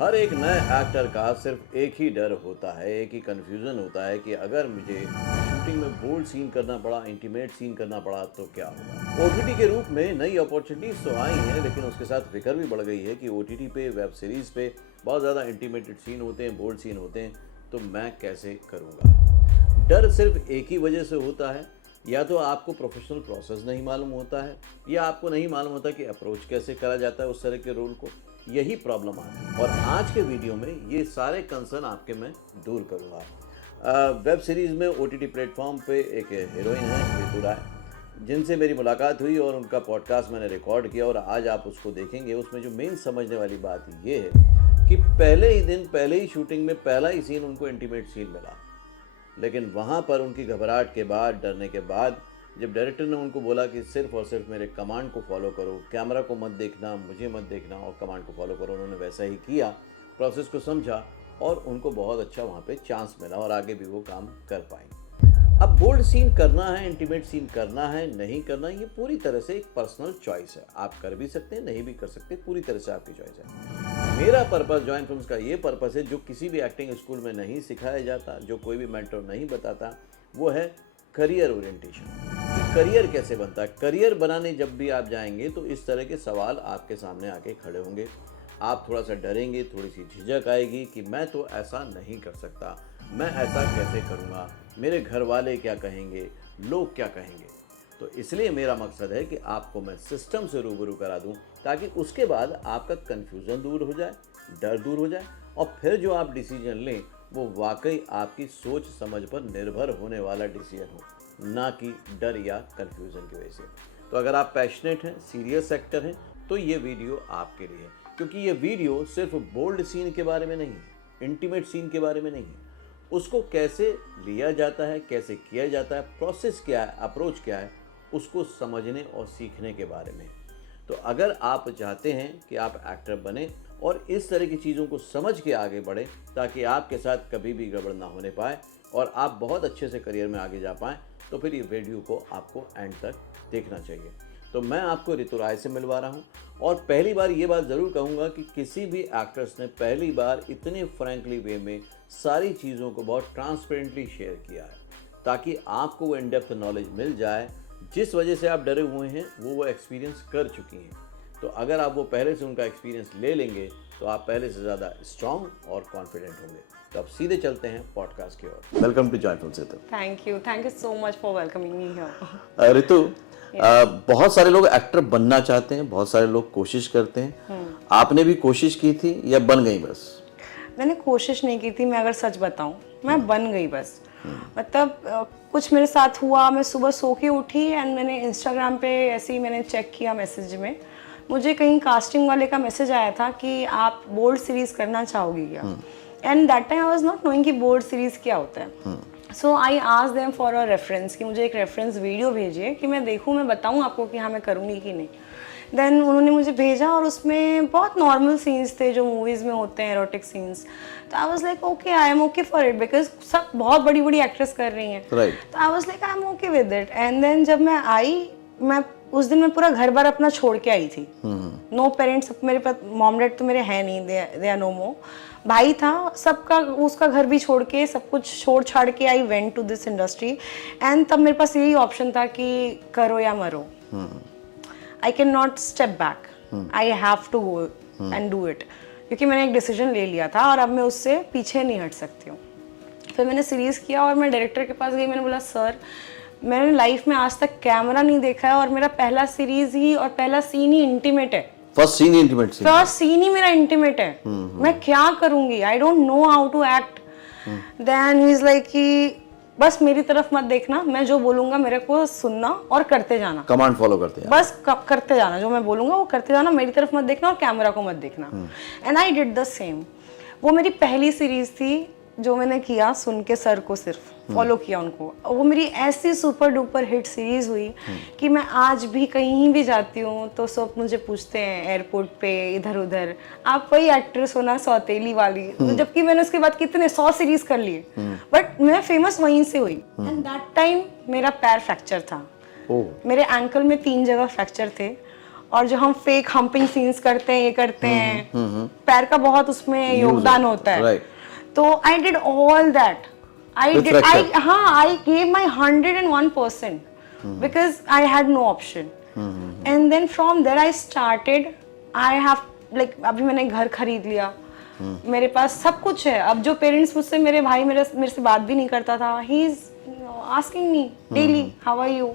हर एक नए एक्टर का सिर्फ एक ही डर होता है, एक ही कन्फ्यूज़न होता है कि अगर मुझे शूटिंग में बोल्ड सीन करना पड़ा, इंटीमेट सीन करना पड़ा तो क्या होगा? ओटीटी के रूप में नई अपॉर्चुनिटीज़ तो आई हैं, लेकिन उसके साथ फ़िक्र भी बढ़ गई है कि ओटीटी पे, वेब सीरीज़ पे बहुत ज़्यादा इंटीमेटेड सीन होते हैं, बोल्ड सीन होते हैं, तो मैं कैसे करूँगा? डर सिर्फ एक ही वजह से होता है, या तो आपको प्रोफेशनल प्रोसेस नहीं मालूम होता है, या आपको नहीं मालूम होता कि अप्रोच कैसे करा जाता है उस तरह के रोल को। यही प्रॉब्लम आती है और आज के वीडियो में ये सारे कंसर्न आपके मैं दूर करूँगा। वेब सीरीज़ में ओटीटी प्लेटफॉर्म पे एक हीरोइन है ऋतु राय, जिनसे मेरी मुलाकात हुई और उनका पॉडकास्ट मैंने रिकॉर्ड किया और आज आप उसको देखेंगे। उसमें जो मेन समझने वाली बात ये है कि पहले ही दिन, पहले ही शूटिंग में पहला ही सीन उनको इंटीमेट सीन मिला, लेकिन वहाँ पर उनकी घबराहट के बाद, डरने के बाद, जब डायरेक्टर ने उनको बोला कि सिर्फ और सिर्फ मेरे कमांड को फॉलो करो, कैमरा को मत देखना, मुझे मत देखना और कमांड को फॉलो करो, उन्होंने वैसा ही किया, प्रोसेस को समझा और उनको बहुत अच्छा वहाँ पे चांस मिला और आगे भी वो काम कर पाए। अब बोल्ड सीन करना है, इंटीमेट सीन करना है, नहीं करना, ये पूरी तरह से एक पर्सनल चॉइस है। आप कर भी सकते हैं, नहीं भी कर सकते, पूरी तरह से आपकी चॉइस है। मेरा पर्पस जॉइन फिल्म्स का ये पर्पस है जो किसी भी एक्टिंग स्कूल में नहीं सिखाया जाता, जो कोई भी मेंटर नहीं बताता, वो है करियर ओरिएंटेशन। करियर कैसे बनता है? करियर बनाने जब भी आप जाएंगे तो इस तरह के सवाल आपके सामने आके खड़े होंगे। आप थोड़ा सा डरेंगे, थोड़ी सी झिझक आएगी कि मैं तो ऐसा नहीं कर सकता, मैं ऐसा कैसे करूँगा, मेरे घर वाले क्या कहेंगे, लोग क्या कहेंगे। तो इसलिए मेरा मकसद है कि आपको मैं सिस्टम से रूबरू करा दूं, ताकि उसके बाद आपका कन्फ्यूज़न दूर हो जाए, डर दूर हो जाए और फिर जो आप डिसीजन लें वो वाकई आपकी सोच समझ पर निर्भर होने वाला डिसीजन हो, ना कि डर या कन्फ्यूज़न की वजह से। तो अगर आप पैशनेट हैं, सीरियस एक्टर हैं, तो ये वीडियो आपके लिए है, क्योंकि ये वीडियो सिर्फ बोल्ड सीन के बारे में नहीं है, इंटीमेट सीन के बारे में नहीं है। उसको कैसे लिया जाता है, कैसे किया जाता है, प्रोसेस क्या है, अप्रोच क्या है, उसको समझने और सीखने के बारे में। तो अगर आप चाहते हैं कि आप एक्टर बने और इस तरह की चीज़ों को समझ के आगे बढ़ें, ताकि आपके साथ कभी भी गड़बड़ ना होने पाए और आप बहुत अच्छे से करियर में आगे जा पाएँ, तो फिर ये वीडियो को आपको एंड तक देखना चाहिए। तो मैं आपको ऋतु राय से मिलवा रहा हूँ और पहली बार ये बात ज़रूर कहूँगा कि किसी भी एक्ट्रेस ने पहली बार इतने फ्रैंकली वे में सारी चीज़ों को बहुत ट्रांसपेरेंटली शेयर किया है, ताकि आपको वो इन डेप्थ नॉलेज मिल जाए। जिस वजह से आप डरे हुए हैं वो एक्सपीरियंस कर चुकी हैं, तो अगर आप वो पहले से उनका एक्सपीरियंस ले लेंगे तो आप पहले से ज़्यादा स्ट्रॉन्ग और कॉन्फिडेंट होंगे। तो अब सीधे चलते हैं पॉडकास्ट की ओर। Welcome to join films Ritu. Thank you so much for welcoming me here. Ritu, बहुत सारे लोग एक्टर बनना चाहते हैं, बहुत सारे लोग कोशिश करते हैं। आपने भी कोशिश की थी या बन गई बस? मैंने कोशिश नहीं की थी, मैं अगर सच बताऊं, मैं बन गई बस। मतलब कुछ मेरे साथ हुआ, मैं सुबह सो के उठी एंड मैंने इंस्टाग्राम पे ऐसे ही मैंने चेक किया मैसेज में, मुझे कहीं कास्टिंग वाले का मैसेज आया था कि आप बोल्ड सीरीज करना चाहोगी क्या। And that time I was not knowing कि बोल्ड सीरीज क्या होता है। So I asked them for a reference कि मुझे एक रेफरेंस वीडियो भेजिए कि मैं देखूं, मैं बताऊं आपको कि हाँ मैं करूँगी कि नहीं। देन उन्होंने मुझे भेजा और उसमें बहुत नॉर्मल सीन्स थे जो मूवीज़ में होते हैं, एरोटिक सीन्स। तो I was like okay, I am okay for it, because सब बहुत बड़ी बड़ी एक्ट्रेस कर रही हैं। राइट। तो I was like I am okay with it. And then जब मैं आई, मैं उस दिन मैं पूरा घर बार अपना छोड़ के आई थी। नो पेरेंट्स, मेरे पास मॉम डैड तो मेरे हैं नहीं, दे आर नो मोर। भाई था, सबका उसका घर भी छोड़ के, सब कुछ छोड़ छाड़ के I went to this industry. And तब मेरे पास यही ऑप्शन था कि करो या मरो। I can not step back, I have to go and do it, क्योंकि मैंने एक डिसीजन ले लिया था और अब मैं उससे पीछे नहीं हट सकती हूँ। फिर मैंने सीरीज़ किया और मैं डायरेक्टर के पास गई, मैंने बोला सर मैंने लाइफ में आज तक कैमरा नहीं देखा है और मेरा पहला सीरीज ही और पहला सीन ही इंटीमेट है। फर्स्ट सीन ही इंटीमेट सीन? फर्स्ट सीन ही मेरा इंटीमेट है। मैं क्या करूंगी, I don't know how to act. Then he is like कि बस मेरी तरफ मत देखना, मैं जो बोलूंगा मेरे को सुनना और करते जाना, कमांड फॉलो करते हैं, बस करते जाना, जो मैं बोलूंगा वो करते जाना, मेरी तरफ मत देखना और कैमरा को मत देखना। And I did the same. वो मेरी पहली सीरीज थी जो मैंने किया, सुन के सर को सिर्फ फॉलो किया उनको। वो मेरी ऐसी सुपर डुपर हिट सीरीज हुई कि मैं आज भी कहीं भी जाती हूँ तो सब मुझे पूछते हैं एयरपोर्ट पे, इधर उधर, आप वही एक्ट्रेस हो ना सौतेली वाली। जबकि मैंने उसके बाद कितने 100 सीरीज कर लिए, बट मैं फेमस वहीं से हुई। एंड दैट टाइम मेरा पैर फ्रैक्चर था। मेरे एंकल में 3 जगह फ्रैक्चर थे और जो हम फेक हम्पिंग सीन्स करते हैं, ये करते हैं, पैर का बहुत उसमें योगदान होता है। राइट। तो I did all that. With fracture. I gave my 101% because I had no option. And then from there I started. I have like अभी मैंने घर खरीद लिया, मेरे पास सब कुछ है। अब जो पेरेंट्स मुझसे, मेरे भाई मेरे से बात भी नहीं करता था, he is asking me daily how are you,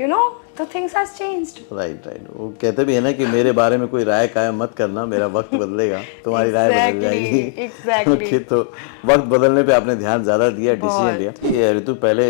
you know, तो things has changed. Right right. वो कहते भी है ना कि मेरे बारे में कोई राय कायम मत करना, मेरा वक्त बदलेगा, तुम्हारी राय बदल जाएगी। Exactly. ओके, तो वक्त बदलने पे आपने ध्यान ज्यादा दिया, डिसीजन लिया। ये ऋतु पहले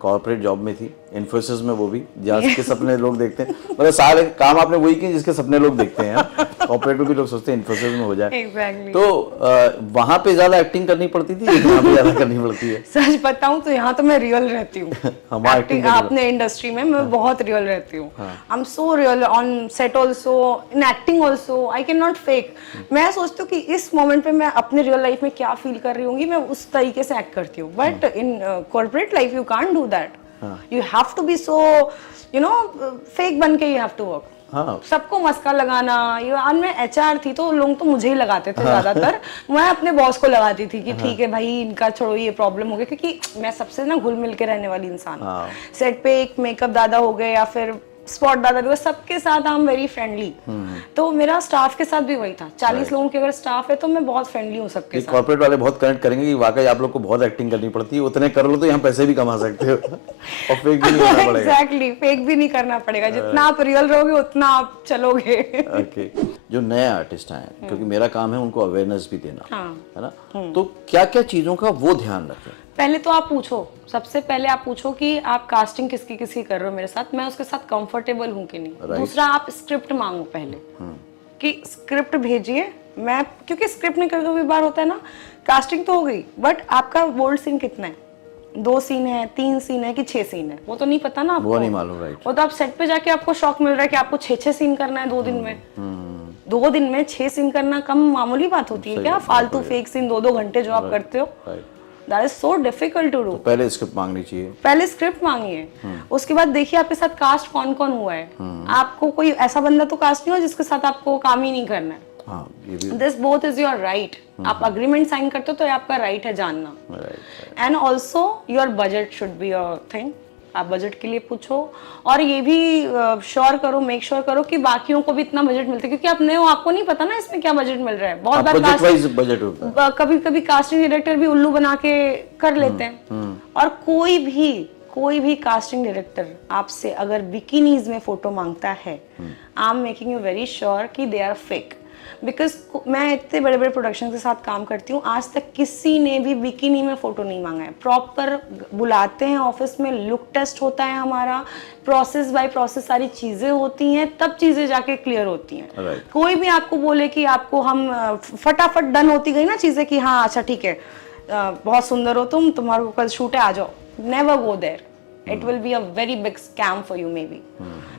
कॉर्पोरेट जॉब में थी, इन्फोसिस में, वो भी जहाँ के सपने लोग देखते हैं। मतलब सारे काम आपने वही किए जिसके सपने लोग देखते हैं। कॉर्पोरेट में भी लोग सोचते हैं इन्फोसिस में हो जाए। Exactly. तो वहां पे ज्यादा एक्टिंग करनी पड़ती थी, यहाँ पे ज्यादा करनी पड़ती है? सच बताऊं तो यहाँ तो मैं रियल रहती हूँ। हमारा acting अपने इंडस्ट्री में मैं बहुत रियल रहती हूँ। I am so real on set also, in acting also, I can not fake. मैं सोचती हूँ कि इस मोमेंट पे मैं अपने रियल लाइफ में क्या फील कर रही होंगी, मैं उस तरीके से एक्ट करती हूँ। But in corporate life you can't do that. You have to be so, you know, fake बन के यू हैव टू वर्क। हाँ। सबको मस्का लगाना। ये मैं एचआर थी तो लोग तो मुझे ही लगाते थे ज्यादातर। मैं अपने बॉस को लगाती थी कि ठीक है भाई, इनका छोड़ो, ये प्रॉब्लम हो गई, क्योंकि मैं सबसे ना घुल मिल के रहने वाली इंसान हूँ। सेट पे एक मेकअप दादा हो गए या फिर स्पॉट दादा भी हो, सबके साथ आई एम वेरी फ्रेंडली। तो मेरा स्टाफ के साथ भी वही था। 40 लोगों के अगर स्टाफ है तो मैं बहुत फ्रेंडली हूँ सबके साथ। कॉर्पोरेट वाले बहुत कनेक्ट करेंगे कि वाकई आप लोग को बहुत एक्टिंग करनी पड़ती है, उतने कर लो तो यहाँ पैसे भी कमा सकते हो और फेक भी नहीं होना पड़ेगा। एग्जैक्टली, फेक भी नहीं करना पड़ेगा। जितना आप रियल रहोगे उतना आप चलोगे। ओके। जो नए आर्टिस्ट आए, क्योंकि मेरा काम है उनको अवेयरनेस भी देना, है ना, तो क्या क्या चीजों का वो ध्यान रखें? पहले तो आप पूछो, सबसे पहले आप पूछो कि आप कास्टिंग किसकी किसकी कर रहे हो मेरे साथ, मैं उसके साथ कंफर्टेबल हूँ कि नहीं। दूसरा, आप स्क्रिप्ट मांगो पहले कि स्क्रिप्ट भेजिए। मैं, क्योंकि स्क्रिप्ट में कभी कभी बार होता है ना, कास्टिंग तो हो गई बट आपका बोल्ड सीन कितना है, 2 सीन है, 3 सीन है कि 6 सीन है, वो तो नहीं पता ना आपको। वो नहीं मालूम। राइट। वो तो आप सेट पे जाके आपको शॉक मिल रहा है कि आपको 6 सीन करना है 2 दिन में। 2 दिन में 6 सीन करना कम मामूली बात होती है क्या? फालतू फेक सीन 2-2 घंटे जो आप करते हो, that is so difficult to do. पहले स्क्रिप्ट मांगनी चाहिए। पहले स्क्रिप्ट मांगिए, उसके बाद देखिए आपके साथ कास्ट कौन कौन हुआ है। आपको कोई ऐसा बंदा तो कास्ट नहीं हो जिसके साथ आपको काम ही नहीं करना है। This both is your right. आप अग्रीमेंट साइन करते हो तो ये आपका राइट है जानना। And also your budget should be your thing. आप बजट के लिए पूछो, और ये भी श्योर करो, मेक श्योर करो कि बाकियों को भी इतना बजट मिलता है, क्योंकि आप नए हो, आपको नहीं पता ना इसमें क्या बजट मिल रहा है। बहुत बार कभी कभी कास्टिंग डायरेक्टर भी उल्लू बना के कर लेते हैं। और कोई भी कास्टिंग डायरेक्टर आपसे अगर बिकिनीज में फोटो मांगता है, I am making you very sure कि दे आर फेक। बिकॉज मैं इतने बड़े बड़े प्रोडक्शन के साथ काम करती हूँ, आज तक किसी ने भी बिकिनी में फोटो नहीं मांगा है। प्रॉपर बुलाते हैं ऑफिस में, लुक टेस्ट होता है हमारा, प्रोसेस बाय प्रोसेस सारी चीजें होती हैं, तब चीजें जाके क्लियर होती हैं। कोई भी आपको बोले कि आपको हम फटाफट डन होती गई ना चीजें कि हाँ अच्छा ठीक है, बहुत सुंदर हो तुम, तुम्हारे को कल शूट है, आ जाओ, never go there. It will be a very big scam for you maybe,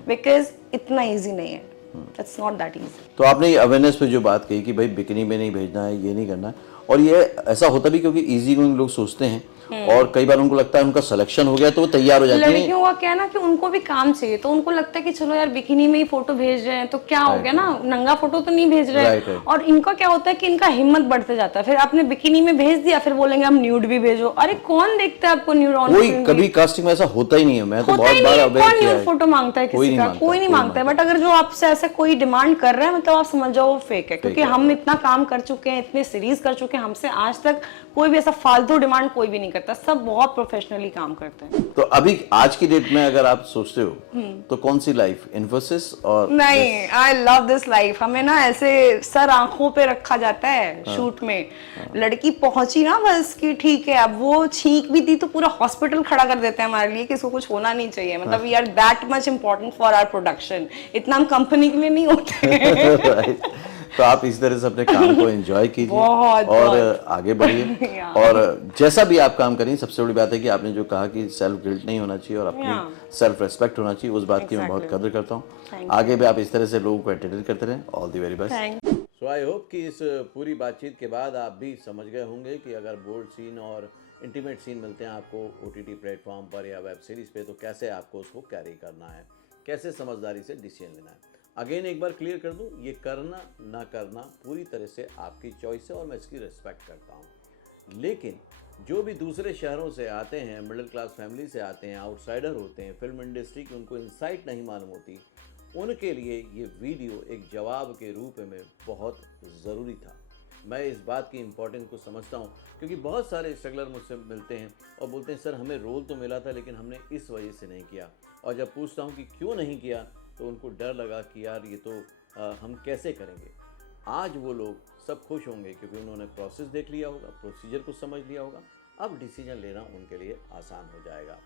because इतना ईजी नहीं है। It's not that easy. तो आपने अवेयरनेस पे जो बात कही कि भाई बिकनी में नहीं भेजना है, ये नहीं करना है, और ये ऐसा होता भी क्योंकि इजी गोइंग लोग सोचते हैं, और कई बार उनको लगता है उनका सिलेक्शन हो गया तो वो तैयार हो जाती है। लड़कियों का क्या है ना कि उनको भी काम चाहिए, तो उनको लगता है कि चलो यार बिकिनी में ही फोटो भेज रहे हैं तो क्या हो गया ना, नंगा फोटो तो नहीं भेज रहे हैं। और इनका क्या होता है कि इनका हिम्मत बढ़ते जाता है, फिर आपने बिकिनी में भेज दिया, फिर बोलेंगे हम न्यूड भी भेजो। अरे कौन देखता है आपको न्यूड ऑन? कोई कभी कास्टिंग में ऐसा होता ही नहीं है। मैं तो बहुत बार कौन न्यूड फोटो मांगता है किसी का? कोई नहीं मांगता है। बट अगर जो आपसे ऐसा कोई डिमांड कर रहा है, मतलब आप समझ जाओ वो फेक है, क्योंकि हम इतना काम कर चुके हैं, इतने सीरीज कर चुके हैं, हमसे आज तक कोई भी ऐसा फालतू डिमांड कोई भी नहीं करता, सब बहुत प्रोफेशनली काम करते हैं। तो अभी आज की डेट में अगर आप सोचते हो तो कौन सी लाइफ, इन्फोसिस और? नहीं, आई लव दिस लाइफ। हमें ना ऐसे सर आंखों पे रखा जाता है शूट में। लड़की पहुंची ना बस कि ठीक है, अब वो छींक भी दी तो पूरा हॉस्पिटल खड़ा कर देते हैं हमारे लिए कि इसको कुछ होना नहीं चाहिए। मतलब we are that much important for our production. इतना हम कंपनी के लिए नहीं होते। तो आप इस तरह से अपने काम को एंजॉय कीजिए और आगे बढ़िए। और जैसा भी आप काम करें, सबसे बड़ी बात है कि आपने जो कहा कि सेल्फ गिल्ट नहीं होना चाहिए और अपनी सेल्फ रेस्पेक्ट होना चाहिए, उस बात की मैं बहुत कदर करता हूँ। आगे भी आप इस तरह से लोगों को एंटरटेन करते रहें। All the very best. So I hope कि इस पूरी बातचीत के बाद आप भी समझ गए होंगे कि अगर बोल्ड सीन और इंटीमेट सीन मिलते हैं आपको OTT प्लेटफॉर्म पर या वेब सीरीज पे, तो कैसे आपको उसको कैरी करना है, कैसे समझदारी से डिसीजन लेना है। अगेन एक बार क्लियर कर दूं, ये करना ना करना पूरी तरह से आपकी चॉइस है और मैं इसकी रिस्पेक्ट करता हूं। लेकिन जो भी दूसरे शहरों से आते हैं, मिडिल क्लास फैमिली से आते हैं, आउटसाइडर होते हैं, फिल्म इंडस्ट्री की उनको इंसाइट नहीं मालूम होती, उनके लिए ये वीडियो एक जवाब के रूप में बहुत ज़रूरी था। मैं इस बात की इम्पोर्टेंस को समझता हूँ क्योंकि बहुत सारे स्ट्रगलर मुझसे मिलते हैं और बोलते हैं सर हमें रोल तो मिला था लेकिन हमने इस वजह से नहीं किया, और जब पूछता हूँ कि क्यों नहीं किया तो उनको डर लगा कि यार ये तो हम कैसे करेंगे। आज वो लोग सब खुश होंगे क्योंकि उन्होंने प्रोसेस देख लिया होगा, प्रोसीजर को समझ लिया होगा, अब डिसीजन लेना उनके लिए आसान हो जाएगा।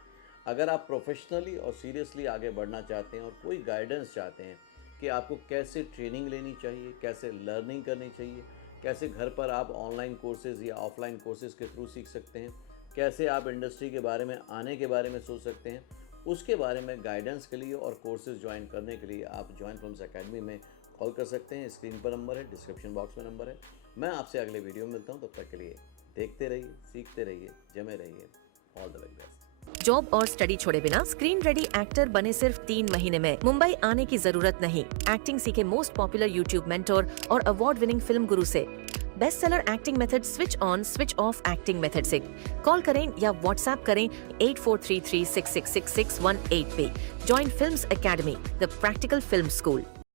अगर आप प्रोफेशनली और सीरियसली आगे बढ़ना चाहते हैं और कोई गाइडेंस चाहते हैं कि आपको कैसे ट्रेनिंग लेनी चाहिए, कैसे लर्निंग करनी चाहिए, कैसे घर पर आप ऑनलाइन कोर्सेज़ या ऑफलाइन कोर्सेज़ के थ्रू सीख सकते हैं, कैसे आप इंडस्ट्री के बारे में आने के बारे में सोच सकते हैं, उसके बारे में गाइडेंस के लिए और कोर्सेज ज्वाइन करने के लिए आप जॉइन फिल्म्स एकेडमी में कॉल कर सकते हैं। स्क्रीन पर नंबर है, डिस्क्रिप्शन बॉक्स में नंबर है। मैं आपसे अगले वीडियो में मिलता हूं, तब तक के लिए देखते रहिए, सीखते रहिए, जमे रहिए। All the very best. Job और स्टडी छोड़े बिना स्क्रीन रेडी एक्टर बने सिर्फ 3 महीने में। मुंबई आने की जरूरत नहीं। एक्टिंग सीखे मोस्ट पॉपुलर यूट्यूब मेंटोर और अवार्ड विनिंग फिल्म गुरु से। Best seller acting method switch on switch off acting method से। कॉल करें या व्हाट्सएप करें 8433666618 पे। Join films academy, the practical film school.